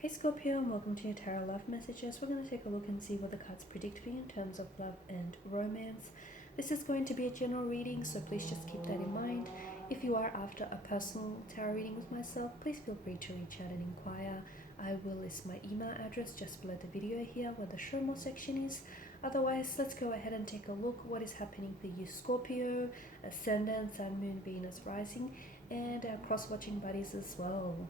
Hey Scorpio, and welcome to your Tarot Love Messages. We're going to take a look and see what the cards predict for you in terms of love and romance. This is going to be a general reading, so please just keep that in mind. If you are after a personal tarot reading with myself, please feel free to reach out and inquire. I will list my email address just below the video here where the show more section is. Otherwise, let's go ahead and take a look what is happening for you Scorpio, Ascendant, Sun, Moon, Venus, Rising, and our cross-watching buddies as well.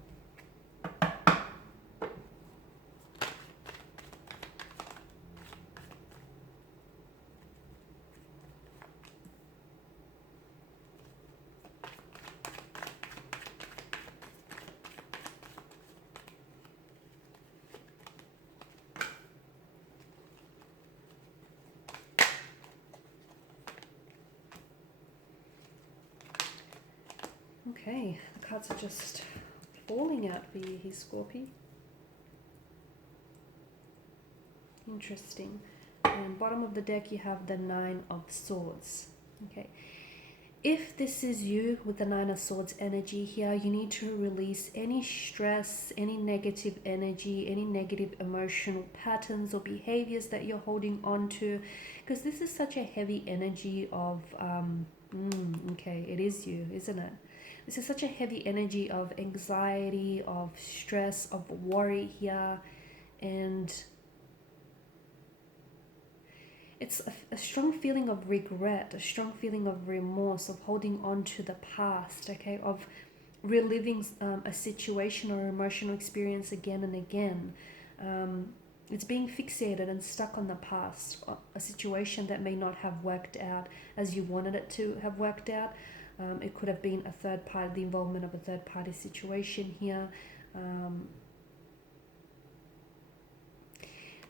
Okay, the cards are just falling out for you here, Scorpio. Interesting. And bottom of the deck, you have the Nine of Swords. Okay. If this is you with the Nine of Swords energy here, you need to release any stress, any negative energy, any negative emotional patterns or behaviors that you're holding on to, because this is such a heavy energy of, okay, it is you, isn't it? This is such a heavy energy of anxiety, of stress, of worry here, and it's a strong feeling of regret, a strong feeling of remorse, of holding on to the past, okay, of reliving a situation or emotional experience again and again. It's being fixated and stuck on the past, a situation that may not have worked out as you wanted it to have worked out. It could have been a third party, the involvement of a third party situation here.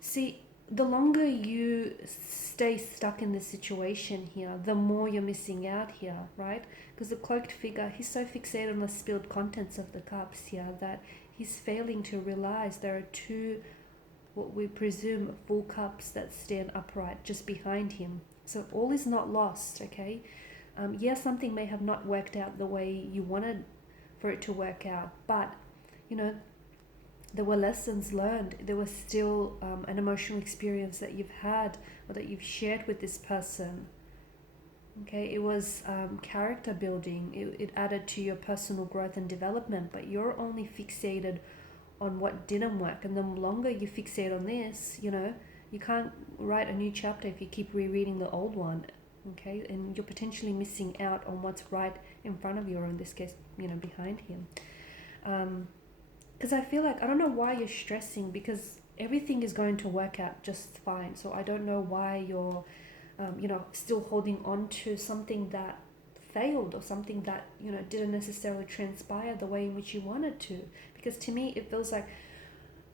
See, the longer you stay stuck in this situation here, the more you're missing out here, right? Because the cloaked figure, he's so fixated on the spilled contents of the cups here that he's failing to realize there are two, what we presume, full cups that stand upright just behind him. So all is not lost, okay? Yes, something may have not worked out the way you wanted for it to work out, but, you know, there were lessons learned. There was still an emotional experience that you've had or that you've shared with this person. Okay, it was character building. It added to your personal growth and development, but you're only fixated on what didn't work. And the longer you fixate on this, you know, you can't write a new chapter if you keep rereading the old one. Okay, and you're potentially missing out on what's right in front of you, or in this case, you know, behind him. Because I feel like, I don't know why you're stressing, because everything is going to work out just fine. So I don't know why you're, you know, still holding on to something that failed, or something that, you know, didn't necessarily transpire the way in which you wanted to. Because to me, it feels like,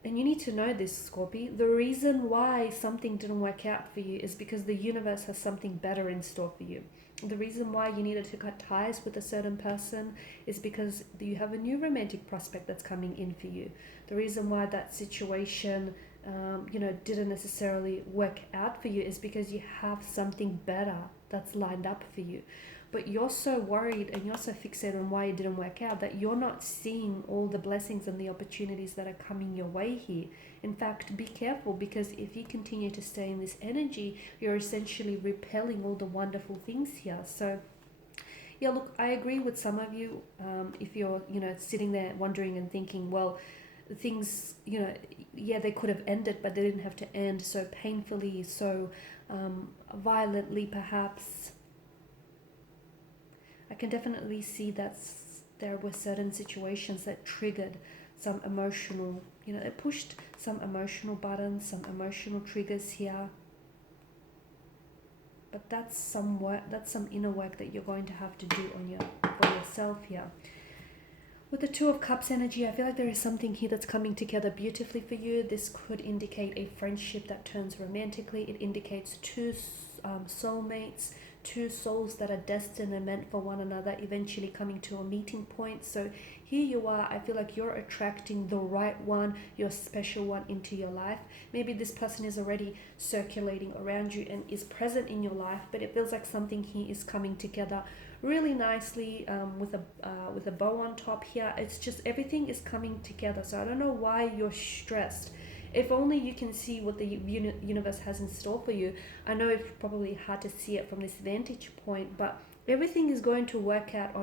and you need to know this, Scorpio, the reason why something didn't work out for you is because the universe has something better in store for you. The reason why you needed to cut ties with a certain person is because you have a new romantic prospect that's coming in for you. The reason why that situation, you know, didn't necessarily work out for you is because you have something better that's lined up for you. But you're so worried and you're so fixated on why it didn't work out that you're not seeing all the blessings and the opportunities that are coming your way here. In fact, be careful, because if you continue to stay in this energy, you're essentially repelling all the wonderful things here. So yeah, look, I agree with some of you. If you're, you know, sitting there wondering and thinking, well, things, you know, yeah, they could have ended, but they didn't have to end so painfully, so violently perhaps. I can definitely see that there were certain situations that triggered some emotional, you know, it pushed some emotional buttons, some emotional triggers here. But that's some work, that's some inner work that you're going to have to do on for yourself here. With the Two of Cups energy, I feel like there is something here that's coming together beautifully for you. This could indicate a friendship that turns romantically. It indicates two soulmates, two souls that are destined and meant for one another, eventually coming to a meeting point. So here you are, I feel like you're attracting the right one, your special one, into your life. Maybe this person is already circulating around you and is present in your life, but it feels like something here is coming together really nicely with a bow on top here. It's just everything is coming together. So I don't know why you're stressed. If only you can see what the universe has in store for you. I know it's probably hard to see it from this vantage point, but everything is going to work out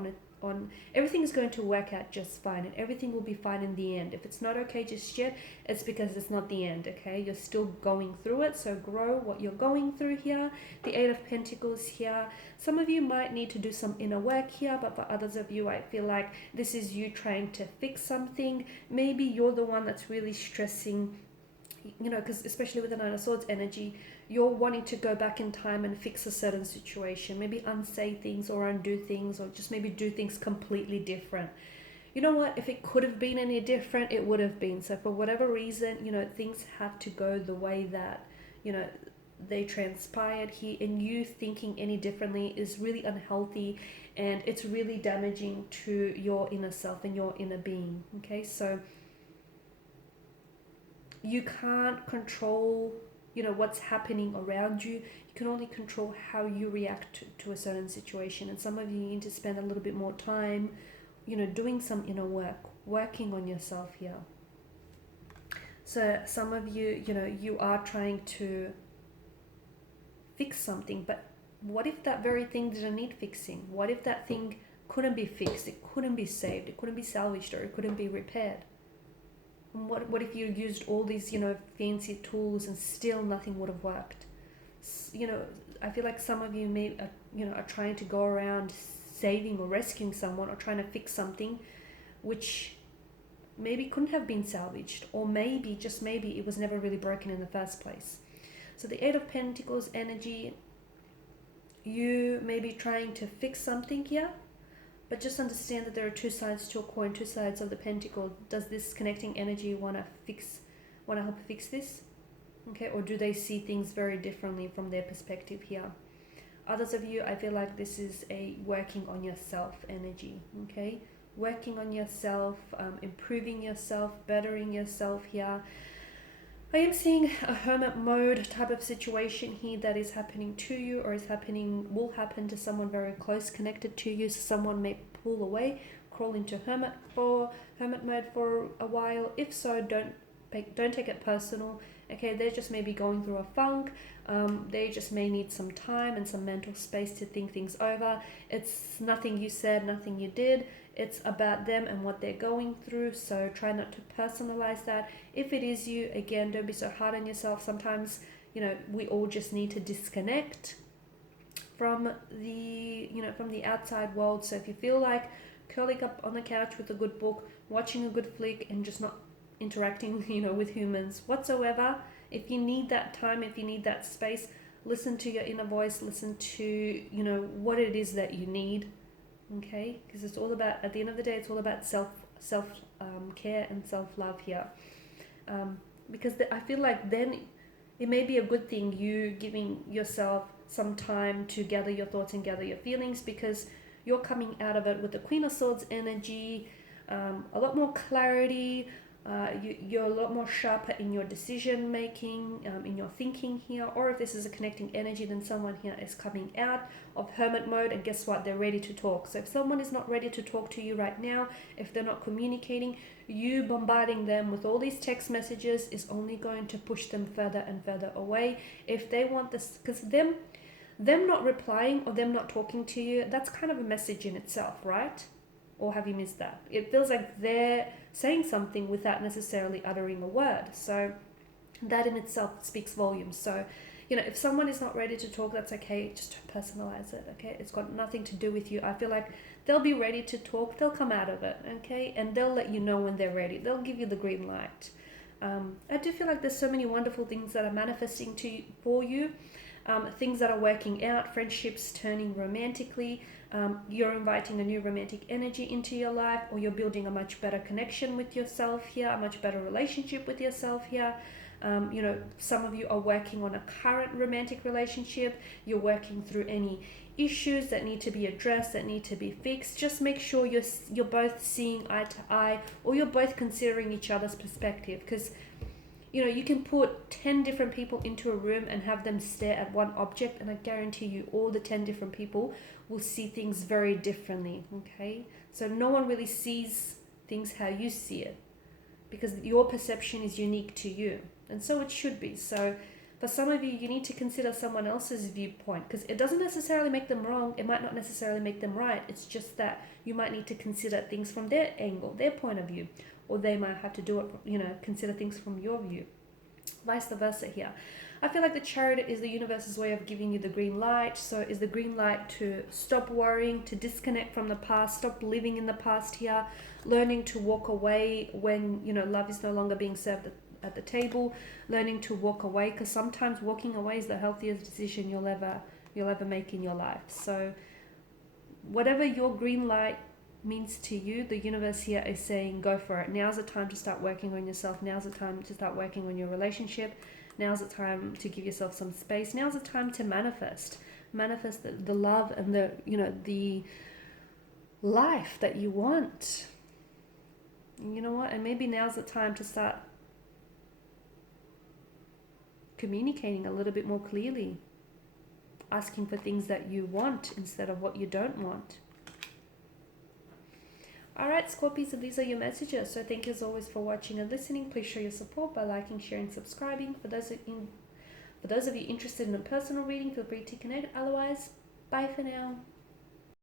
everything is going to work out just fine, and everything will be fine in the end. If it's not okay just yet, it's because it's not the end, okay? You're still going through it, so grow what you're going through here. The Eight of Pentacles here. Some of you might need to do some inner work here, but for others of you, I feel like this is you trying to fix something. Maybe you're the one that's really stressing, because especially with the Nine of Swords energy, you're wanting to go back in time and fix a certain situation, maybe unsay things or undo things, or just maybe do things completely different. You know what? If it could have been any different, it would have been. So for whatever reason, things have to go the way that, they transpired here, and you thinking any differently is really unhealthy, and it's really damaging to your inner self and your inner being, okay? So you can't control what's happening around you. You can only control how you react to a certain situation. And some of you need to spend a little bit more time doing some inner work, working on yourself here. So some of you you are trying to fix something, but what if that very thing didn't need fixing? What if that thing couldn't be fixed, it couldn't be saved, it couldn't be salvaged, or it couldn't be repaired? What if you used all these, fancy tools and still nothing would have worked? I feel like some of you are trying to go around saving or rescuing someone, or trying to fix something which maybe couldn't have been salvaged, or maybe, just maybe, it was never really broken in the first place. So the Eight of Pentacles energy, you may be trying to fix something here, but just understand that there are two sides to a coin, two sides of the pentacle. Does this connecting energy want to help fix this? Okay, or do they see things very differently from their perspective here? Others of you, I feel like this is a working on yourself energy, okay? Working on yourself, improving yourself, bettering yourself here. I am seeing a hermit mode type of situation here that is happening to you, or will happen to someone very close connected to you. So someone may pull away, crawl into hermit mode for a while. If so, don't take it personal. Okay, they just may be going through a funk. They just may need some time and some mental space to think things over. It's nothing you said, nothing you did. It's about them and what they're going through. So try not to personalize that. If it is you, again, don't be so hard on yourself. Sometimes, we all just need to disconnect from the outside world. So if you feel like curling up on the couch with a good book, watching a good flick, and just not interacting, with humans whatsoever, if you need that time, if you need that space, listen to your inner voice, listen to, what it is that you need. Okay, because it's all about, at the end of the day, it's all about self care and self-love here. Because I feel like then it may be a good thing you giving yourself some time to gather your thoughts and gather your feelings, because you're coming out of it with the Queen of Swords energy, a lot more clarity. You're a lot more sharper in your decision making, in your thinking here. Or if this is a connecting energy, then someone here is coming out of hermit mode, and guess what? They're ready to talk. So if someone is not ready to talk to you right now, if they're not communicating, you bombarding them with all these text messages is only going to push them further and further away. If they want this, because them not replying or them not talking to you, that's kind of a message in itself, right? Or have you missed that? It feels like they're saying something without necessarily uttering a word. So that in itself speaks volumes. So, if someone is not ready to talk, that's okay. Just don't personalize it, okay? It's got nothing to do with you. I feel like they'll be ready to talk. They'll come out of it, okay? And they'll let you know when they're ready. They'll give you the green light. I do feel like there's so many wonderful things that are manifesting for you. Things that are working out, friendships turning romantically, you're inviting a new romantic energy into your life, or you're building a much better connection with yourself here, a much better relationship with yourself here. Some of you are working on a current romantic relationship. You're working through any issues that need to be addressed, that need to be fixed. Just make sure you're both seeing eye to eye, or you're both considering each other's perspective, because You know, you can put 10 different people into a room and have them stare at one object, and I guarantee you all the 10 different people will see things very differently, okay? So no one really sees things how you see it, because your perception is unique to you, and so it should be. So for some of you, you need to consider someone else's viewpoint, because it doesn't necessarily make them wrong, it might not necessarily make them right, it's just that you might need to consider things from their angle, their point of view, or they might have to do it, you know, consider things from your view. Vice versa here. I feel like the Chariot is the universe's way of giving you the green light. So is the green light to stop worrying, to disconnect from the past, stop living in the past here, learning to walk away when, you know, love is no longer being served at the table, learning to walk away, because sometimes walking away is the healthiest decision you'll ever make in your life. So whatever your green light means to you, the universe here is saying go for it. Now's the time to start working on yourself. Now's the time to start working on your relationship. Now's the time to give yourself some space. Now's the time to manifest the love and the, you know, the life that you want. You know what? And maybe now's the time to start communicating a little bit more clearly, asking for things that you want instead of what you don't want. Alright, Scorpios, so these are your messages. So thank you as always for watching and listening. Please show your support by liking, sharing, subscribing. For those of you interested in a personal reading, feel free to connect. Otherwise, bye for now.